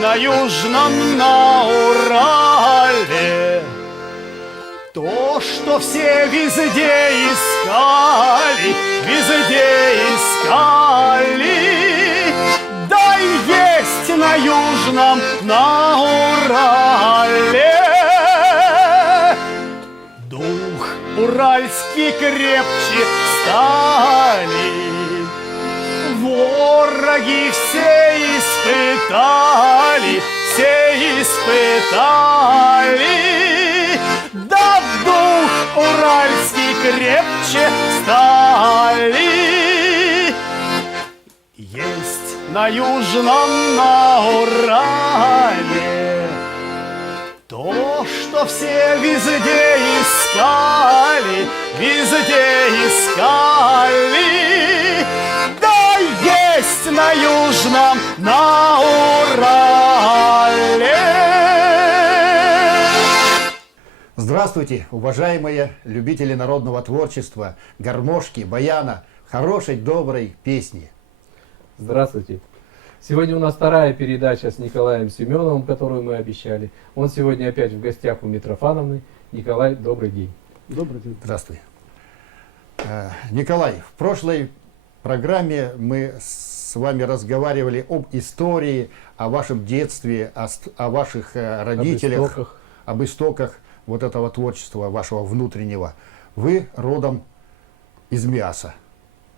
на южном, на Урале. То, что все везде искали, да есть на южном, на Урале. Дух уральский крепче стали, вороги все испытали, да дух уральский крепче стали. Есть на южном, на Урале то, что все везде искали, да есть на южном, на Урале. Здравствуйте, уважаемые любители народного творчества, гармошки, баяна, хорошей, доброй песни. Здравствуйте. Сегодня у нас вторая передача с Николаем Семеновым, которую мы обещали. Он сегодня опять в гостях у Митрофановны. Николай, добрый день. Добрый день. Здравствуй. Николай, в прошлой программе мы с вами разговаривали об истории, о вашем детстве, о ваших родителях, об истоках вот этого творчества вашего внутреннего. Вы родом из Миаса,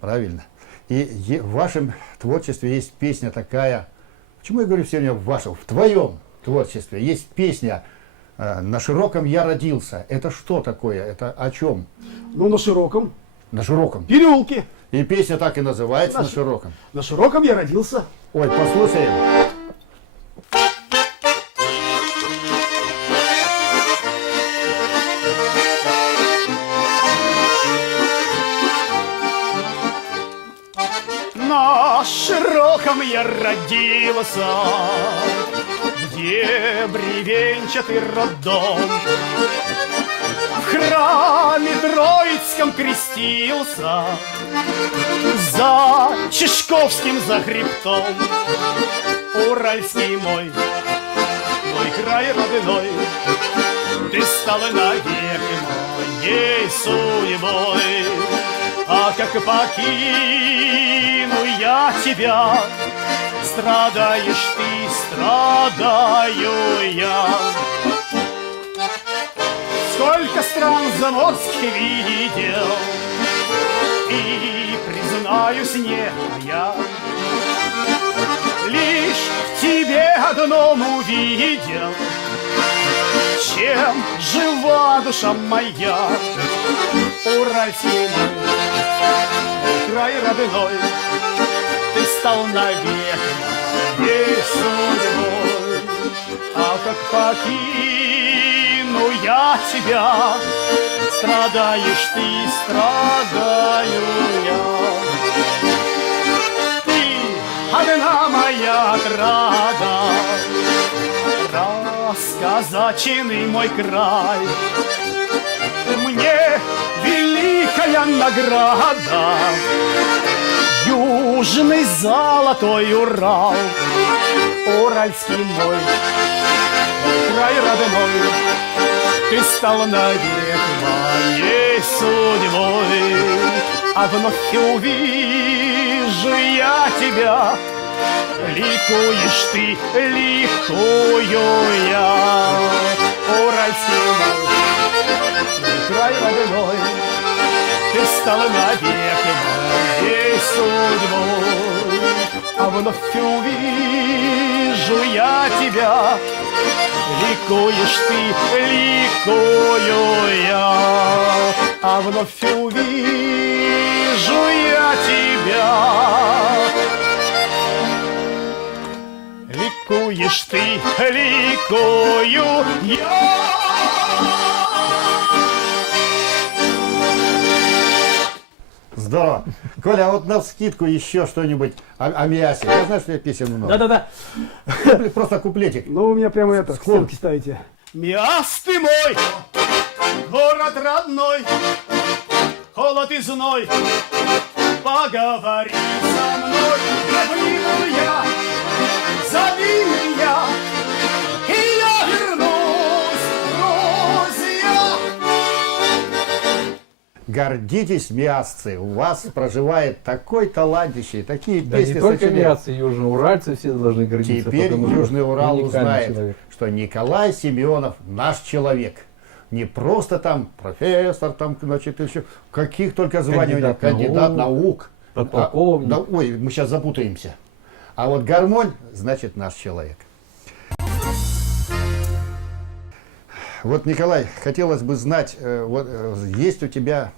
правильно? И в вашем творчестве есть песня такая, почему я говорю сегодня в вашем, в твоем творчестве есть песня «На широком я родился». Это что такое? Это о чем? Ну, на широком. На широком. Переулке. И песня так и называется «На широком». На широком я родился. Ой, послушаем. На широком я родился, где бревенчатый роддом. В храме Троицком крестился, за Чешковским, за хребтом. Уральский мой край родной, ты стал навек моей судьбой. А как покину я тебя, страдаешь ты, страдаю я. Сколько стран заморских видел, и, признаюсь, не я. Лишь в тебе одном увидел, чем жива душа моя. Уральский мой край родной, ты стал навек моей судьбой. А как покину я тебя, страдаешь ты, страдаю я. Ты одна моя отрада, сказачный мой край. Мне великая награда, южный золотой Урал. Уральский мой край родной, ты стал навек моей судьбой. А вновь увижу я тебя, ликуешь ты, ликую я. Уральский мой край родной, ты стал навек моей судьбой. А вновь увижу я тебя, ликуешь ты, ликую я. А вновь увижу я тебя, ликуешь ты, ликую я. Здорово. Коля, а вот навскидку еще что-нибудь о Миасе. Я знаю, что я песен много. Да-да-да. Просто куплетик. Ну, у меня прямо это, стрелки ставите. Миас ты мой, город родной, холод и зной. Поговори со мной, ревнивую я, зови меня. гордитесь, миасцы, у вас проживает такой талантище, такие Да песни не только сочиняют. миасцы, южноуральцы все должны гордиться. Теперь потому что Южный Урал уникальный узнает, человек. что Николай Семенов наш человек. Не просто там профессор, там, значит, еще каких только званий у него, кандидат наук. Подполковник. Да, ой, мы сейчас запутаемся. А вот гармонь, значит, наш человек. Вот, Николай, хотелось бы знать, есть у тебя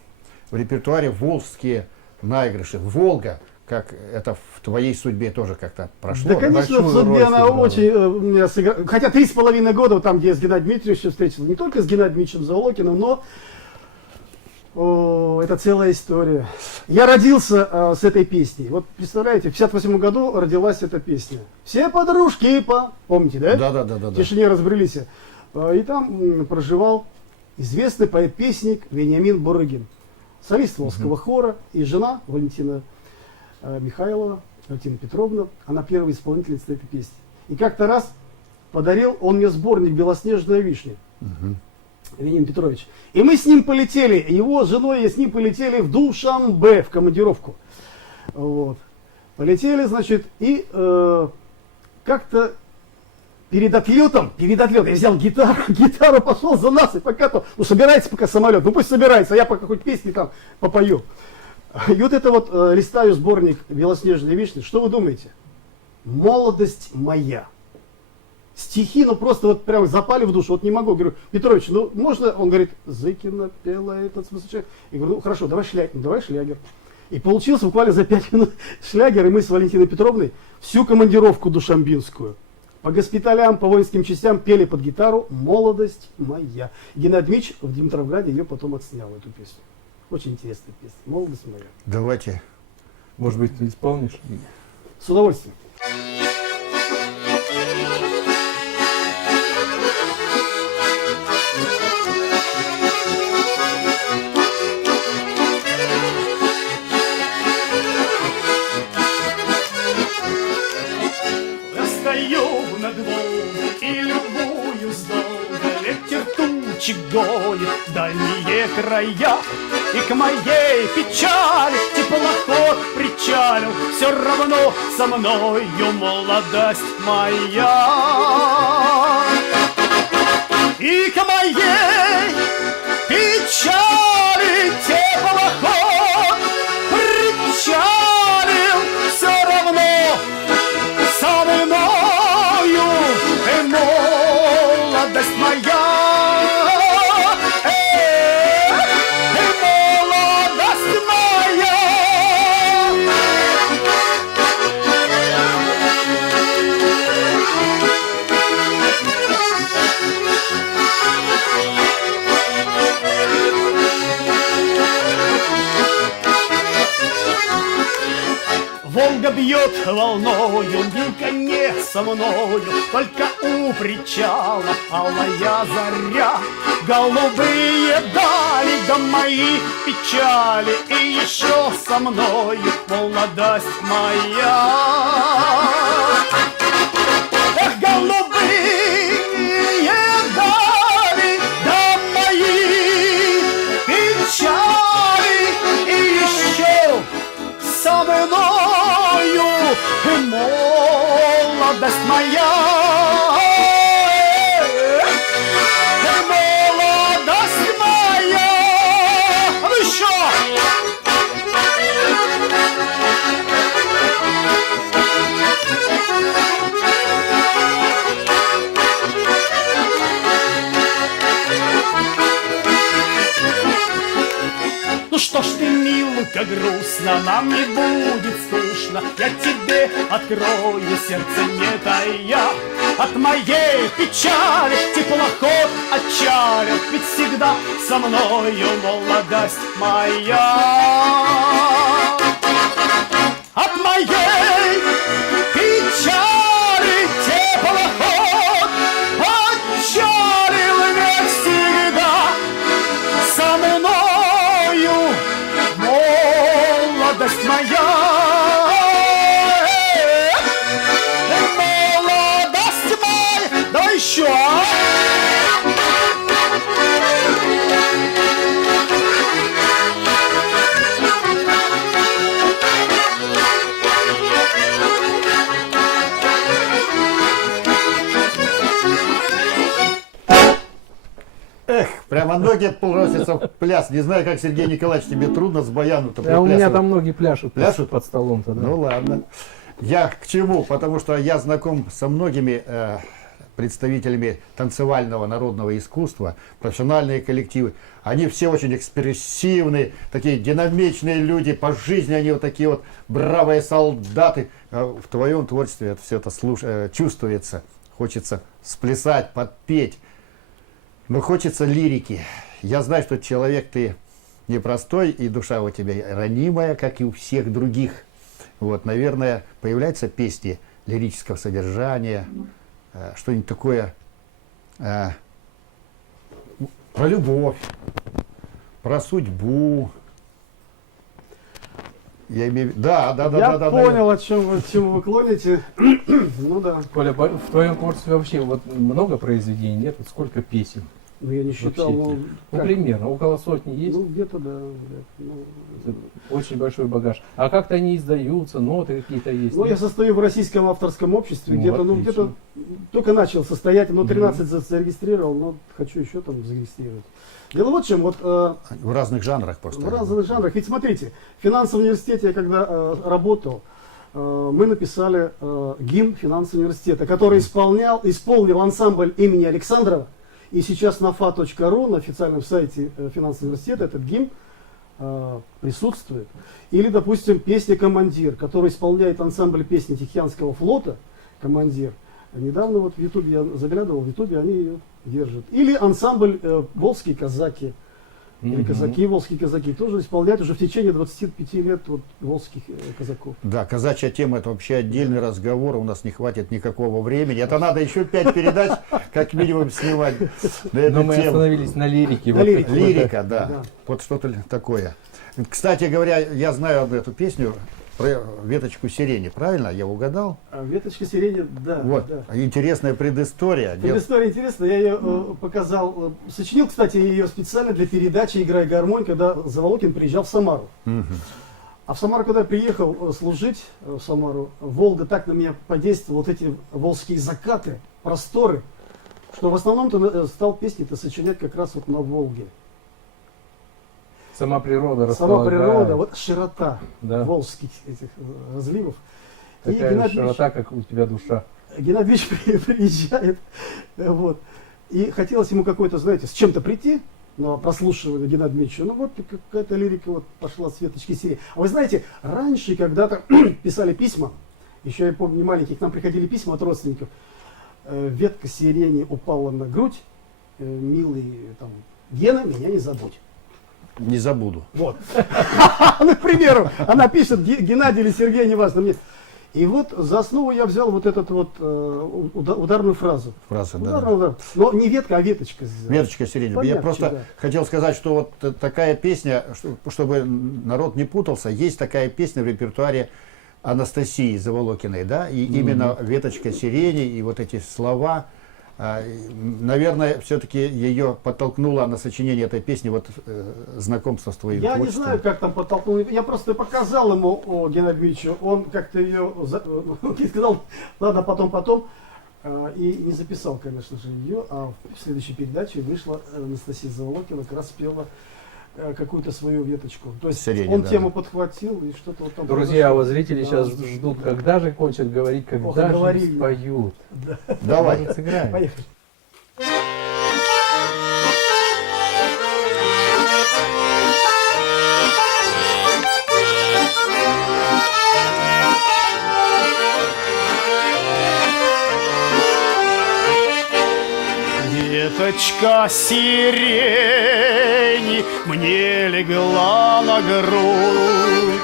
в репертуаре волжские наигрыши, Волга, как это в твоей судьбе тоже как-то прошло? Да, конечно, в большую судьбе роль она сыграла. очень меня сыграла. Хотя 3,5 года, вот там, где я с Геннадием Дмитриевичем встретился, не только с Геннадием Дмитриевичем Заволокиным, но это целая история. Я родился с этой песней. Вот представляете, в 58 году родилась эта песня. Все подружки помните, да? Да. В тишине разбрелись. И там проживал известный поэт-песник Вениамин Бурыгин, солист Волжского хора, и жена Валентина Михайлова, Валентина Петровна, она первая исполнительница этой песни. И как-то раз подарил он мне сборник «Белоснежная вишня». Вениамин Петрович. И мы с ним полетели, его с женой и с ним полетели в Душанбе, в командировку. Вот. Полетели, значит, и как-то перед отлетом, я взял гитару пошел за нас и пока то, собирается пока самолет, пусть собирается, а я пока хоть песни там попою. И вот это вот листаю сборник «Белоснежной вишни». Что вы думаете? «Молодость моя». Стихи, просто вот прям запали в душу. Вот не могу. Говорю, Петрович, можно? Он говорит, Зыкина пела этот смысл. Я говорю, хорошо, давай шлягер. И получился буквально за 5 минут шлягер, и мы с Валентиной Петровной всю командировку душамбинскую по госпиталям, по воинским частям пели под гитару «Молодость моя». Геннадий Дмитриевич в Димитровграде ее потом отснял, эту песню. Очень интересная песня. «Молодость моя». Давайте. Может быть, ты исполнишь? С удовольствием. Я стою над Волгой и любуюсь долго, ветер тучи гонит в дальние края. И к моей печали теплоход причалил, все равно со мною молодость моя. И к моей печали теплоход причалил, все равно со мною молодость моя. Молодость моя. Волга бьет волною, Нинка не со мною, только у причала алая заря. Голубые дали до моих печали, и еще со мною молодость моя. Эх, голубые дали до моих печали, и еще со мною молодость моя. Молодость моя. Ну еще. Ну что ж ты, милка, грустно, нам не будет скучно. Я тебе открою сердце не тая. От моей печали теплоход отчалил, ведь всегда со мною молодость моя. От моей печали теплоход отчалил, ведь всегда со мною молодость моя. Молодость моя. Давай еще. многие просятся в пляс. Не знаю, как, Сергей Николаевич, тебе трудно с баяном-то А у меня приплясывать. там многие пляшут, Пляшут? под столом-то. Да. Ну ладно. Я к чему? Потому что я знаком со многими представителями танцевального народного искусства, профессиональные коллективы. Они все очень экспрессивные, такие динамичные люди, по жизни они вот такие вот бравые солдаты. В твоем творчестве это, все это чувствуется. Хочется сплясать, подпеть. Но хочется лирики. Я знаю, что человек ты непростой, и душа у тебя ранимая, как и у всех других. Вот, наверное, появляются песни лирического содержания, что-нибудь такое про любовь, про судьбу. Я имею в виду... Да. Я понял, к чему вы клоните. Ну да. Коля, в твоем творчестве вообще вот много произведений нет? Вот сколько песен? Ну я не считал. Вообще, Ну, как? примерно, около сотни есть? Ну где-то да. Ну, Это очень большой багаж. А как-то они издаются, ноты какие-то есть? ну, я нет? состою в Российском авторском обществе, Ну, где-то, отлично. где-то только начал состоять, но 13 зарегистрировал, но хочу еще там зарегистрировать. Дело вот в чем, вот В разных жанрах просто. в разных жанрах. Ведь смотрите, в финансовом университете я когда работал, мы написали гимн финансового университета, который исполнил ансамбль имени Александрова. И сейчас на fa.ru, на официальном сайте финансового университета, этот гимн присутствует. Или, допустим, песня «Командир», которую исполняет ансамбль песни Тихоокеанского флота «Командир». Недавно вот в Ютубе я заглядывал, в Ютубе они ее держат. Или ансамбль «Волжские казаки». Или казаки, волжские казаки тоже исполняют уже в течение 25 лет вот, волжских казаков. Да, казачья тема — это вообще отдельный разговор, у нас не хватит никакого времени. Это надо еще 5 передач как минимум снимать на эту Но мы тему. остановились на лирике. На вот лирике. какой-то. Лирика, да. Да. Вот что-то такое. Кстати говоря, я знаю одну эту песню про веточку сирени, правильно? Я угадал? А веточка сирени, да. Вот, да. интересная предыстория. Предыстория интересная, я ее показал, сочинил, кстати, ее специально для передачи «Играй гармонь», когда Заволокин приезжал в Самару. А в Самару, когда я приехал служить в Самару, Волга так на меня подействовала, вот эти волжские закаты, просторы, что в основном-то стал песни-то сочинять как раз вот на Волге. Сама природа Сама располагает. природа, вот широта Да. волжских этих разливов. И Такая Геннадий широта, как у тебя душа. Геннадий Ильич приезжает, вот, и хотелось ему какой-то, знаете, с чем-то прийти, на прослушивание Геннадия Дмитриевича, ну вот какая-то лирика вот пошла с веточки сирени. А вы знаете, раньше когда-то писали письма, еще я помню, маленькие, к нам приходили письма от родственников, ветка сирени упала на грудь, милый там, Гена, меня не забудь. Не забуду. Вот. Ну, к примеру, она пишет, Геннадий или Сергей, неважно мне. И вот за основу я взял вот эту вот ударную фразу. Фраза, Удар. Но не ветка, а веточка. Веточка сирени. Я Помягче, просто да. хотел сказать, что вот такая песня, чтобы народ не путался, есть такая песня в репертуаре Анастасии Заволокиной, да, и именно веточка сирени и вот эти слова, наверное, все-таки ее подтолкнуло на сочинение этой песни вот знакомство с твоим Я не творчеством. знаю, как там подтолкнул. Я просто показал ему Геннадию Дмитриевичу. Он как-то ее сказал, ладно, потом. И не записал, конечно же, ее. А в следующей передаче вышла Анастасия Заволокина, как раз спела какую-то свою веточку. То есть Сирени, он да. тему подхватил и что-то вот там. Друзья, произошло. вот зрители сейчас ждут, когда же кончат говорить, Ох, когда же говорили. споют. Давай. Может, сыграем? Поехали. Веточка сирени мне легла на грудь.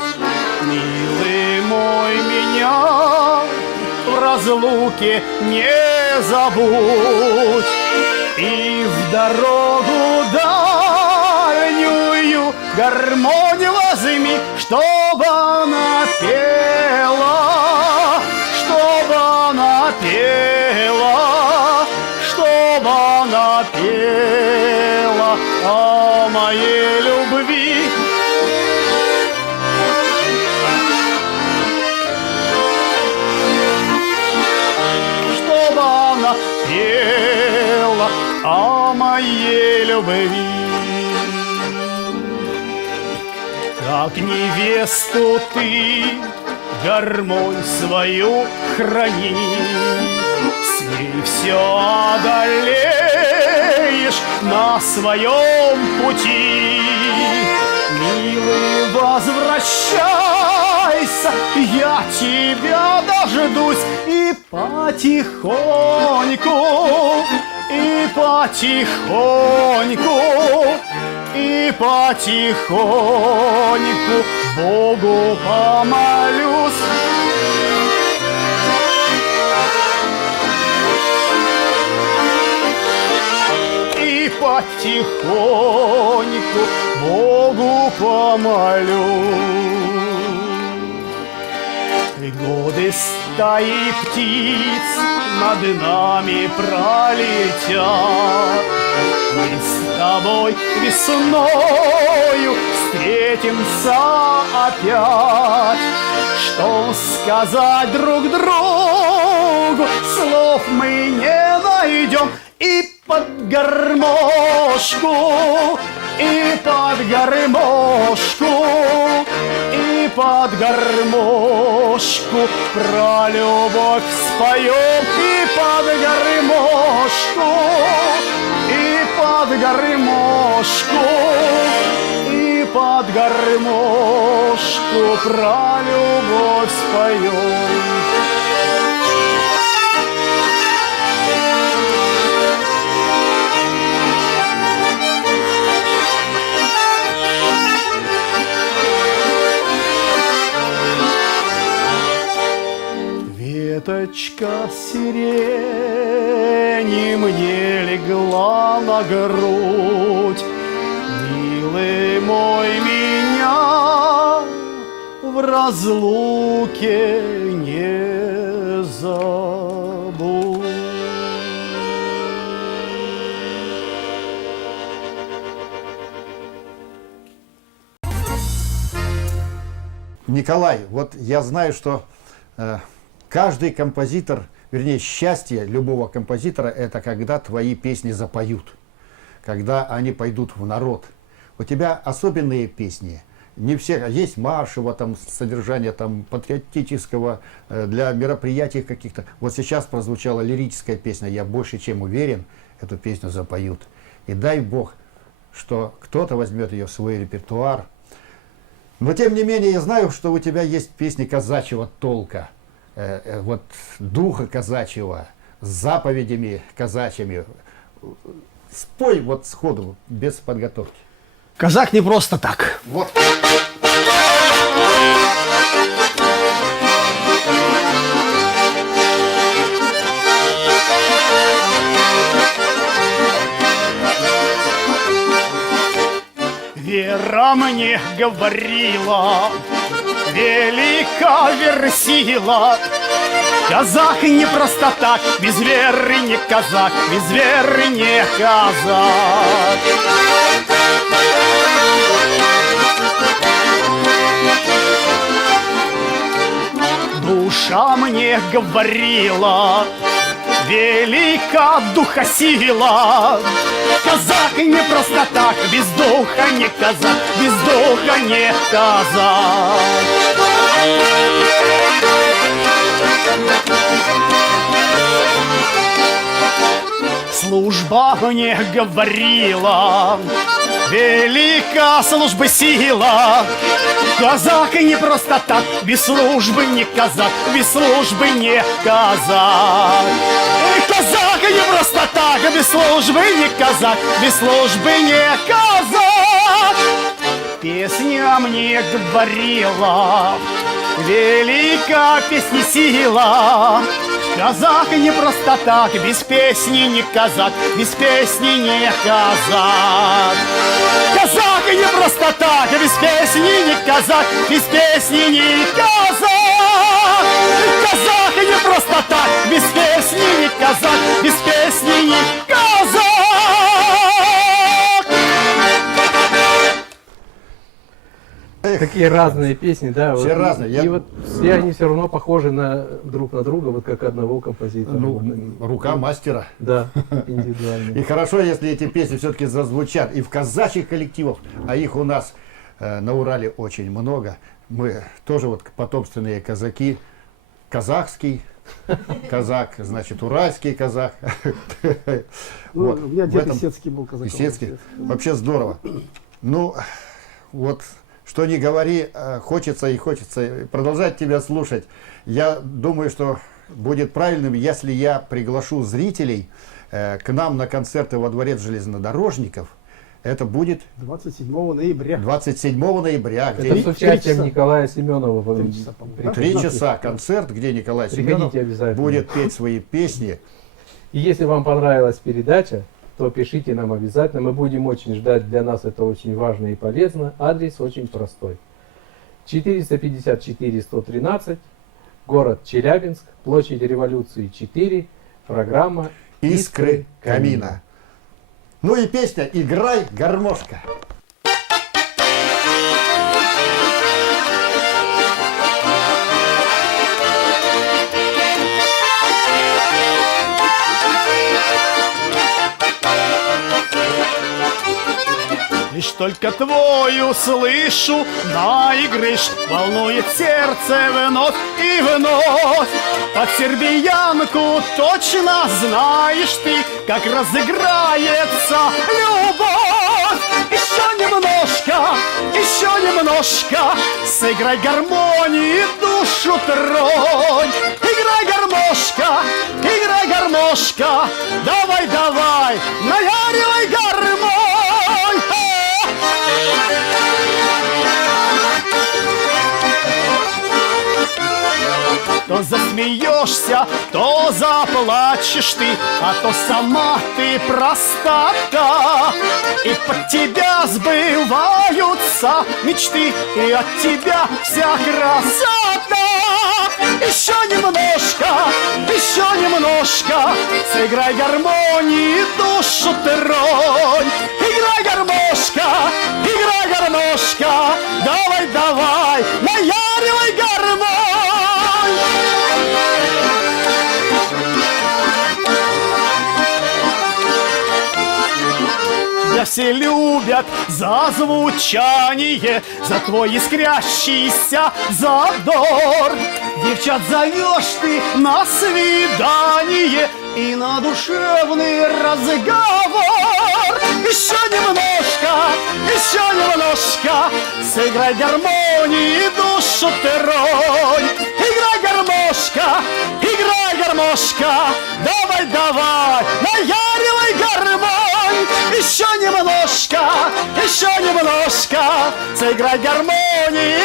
Милый мой, меня в разлуке не забудь. И в дорогу дальнюю гармонь возьми, чтобы она пела, чтобы она пела, чтобы она пела о моей любви. Чтобы она пела о моей любви. как невесту ты гармонь свою храни, с ней все одолеешь на своем пути. Милый, возвращайся, я тебя дождусь, и потихоньку, и потихоньку, и потихоньку Богу помолюсь. И потихоньку Богу помолюсь. И годы стаи птиц над нами пролетят. Мы с тобой весною встретимся опять. Что сказать друг другу, слов мы не найдем. И под гармошку, и под гармошку, и под гармошку про любовь споем. И под гармошку, и под гармошку, и под гармошку про любовь споем. Веточка сирени мне легла на грудь, милый мой, меня в разлуке не забудь. Николай, вот я знаю, что каждый композитор, вернее, счастье любого композитора, это когда твои песни запоют, когда они пойдут в народ. У тебя особенные песни. Не все, есть маршево, там, содержание там, патриотического, для мероприятий каких-то. Вот сейчас прозвучала лирическая песня, я больше чем уверен, эту песню запоют. И дай Бог, что кто-то возьмет ее в свой репертуар. Но тем не менее, я знаю, что у тебя есть песни казачьего толка, вот духа казачьего, с заповедями казачьими. Спой вот сходу, без подготовки. Казак не просто так. Вот. Вера мне говорила, велика версила, казак не просто так, без веры не казак, без веры не казак. Душа мне говорила, велика духа сила, казак не просто так, без духа не казак, без духа не казак. Служба мне говорила, велика служба сила, казак не просто так, без службы не казак, без службы не казак. Казак не просто так, без службы не казак, без службы не казак. Песня мне говорила, велика песни сила, казак не просто так, без песни не казак, без песни не казак. Казак не просто так, без песни не казак, без песни не казак. Казак не просто так, без песни не казак, без песни не казак. Такие разные песни, да. Все вот, разные. И вот все они все равно похожи друг на друга, вот как одного композитора. Ну, Вот, рука мастера. да, индивидуально. И хорошо, если эти песни все-таки зазвучат и в казачьих коллективах, а их у нас на Урале очень много. Мы тоже вот потомственные казаки. Казахский казак, значит, уральский казах. Ну, Вот. у меня В дед этом- Исетский был казаком. Исетский. Вообще здорово. Ну, вот, что ни говори, хочется и хочется продолжать тебя слушать. Я думаю, что будет правильным, если я приглашу зрителей к нам на концерты во Дворец железнодорожников. Это будет 27 ноября. 27 ноября, Это где с участием часа. Николая Семенова. 3 часа, по-моему, да? 3 часа концерт, где Николай Приходите Семенов обязательно. будет петь свои песни. И если вам понравилась передача, то пишите нам обязательно. Мы будем очень ждать. Для нас это очень важно и полезно. Адрес очень простой. 454-113, город Челябинск, площадь Революции 4, программа Искры камина. Ну и песня «Играй, гармошка». Лишь только твою слышу, наигрыш, волнует сердце вновь и вновь. Под сербиянку точно знаешь ты, как разыграется любовь. Еще немножко, сыграй гармонии, душу тронь. Играй гармошка, давай, наяривай гармонь. То засмеешься, то заплачешь ты, а то сама ты простота. И под тебя сбываются мечты, и от тебя вся красота. Еще немножко, сыграй гармонии, душу тронь. Играй гармошка, давай, наяривай гармонь. Тебя все любят за звучание, за твой искрящийся задор. Девчат зовешь ты на свидание и на душевный разговор. Еще немножко, сыграй гармонии, душу тронь. Играй гармошка, давай, наяривай гармонь. Еще немножко, сыграй гармонии,